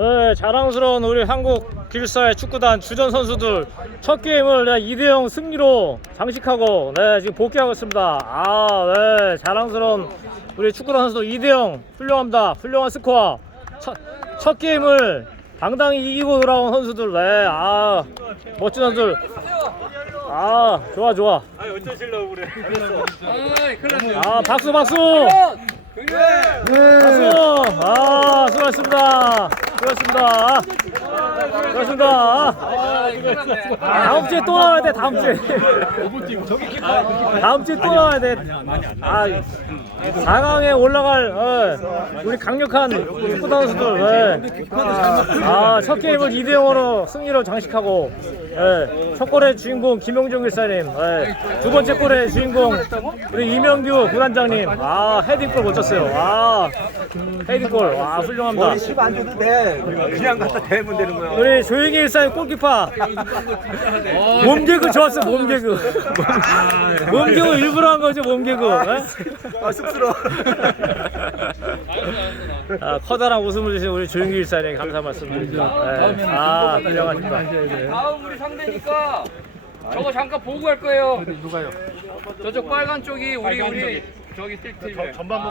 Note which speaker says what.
Speaker 1: 네, 자랑스러운 우리 한국 길사의 축구단 주전 선수들 첫 게임을 네, 2대0 승리로 장식하고 네, 지금 복귀하고 있습니다. 아, 네, 자랑스러운 우리 축구단 선수들 2대0 훌륭합니다. 훌륭한 스코어. 첫, 첫 게임을 당당히 이기고 돌아온 선수들, 네, 아, 멋진 선수들. 아, 좋아, 좋아.
Speaker 2: 아니 어쩌실라고 그래.
Speaker 1: 아, 박수, 박수! 박수! 아, 수고하셨습니다. 수고하셨습니다. 수고하셨습니다. 아, 다음 주에 또 나와야 돼, 다음 주에. 다음 주에 또 나와야 돼. 아, 4강에 올라갈 어, 우리 강력한 축구 선수들. 예. 아, 첫 게임을 2대 0으로 승리로 장식하고 예. 첫 골의 주인공 김용중 일사님, 예. 두 번째 골의 주인공 우리 이명규 부단장님. 아, 헤딩골 못 쳤어요. 아, 헤딩골. 와, 훌륭합니다.
Speaker 2: 안 줘도 돼. 그냥 갖다 대면 되는 거야.
Speaker 1: 우리 조용히 일사의 골키퍼 몸개그 좋았어 몸개그 몸개그 일부러 한 거죠 몸개그 예?
Speaker 2: 아 쑥스러워.
Speaker 1: 아, 커다란 웃음을 주신 우리 조용기 일사님 감사 말씀드립니다 예. 아 훌륭하십니다
Speaker 3: 다음 우리 상대니까 저거 잠깐 보고 갈 거예요. 누가요? 저쪽 빨간 쪽이 우리 우리 저기 뛸 팀이에요.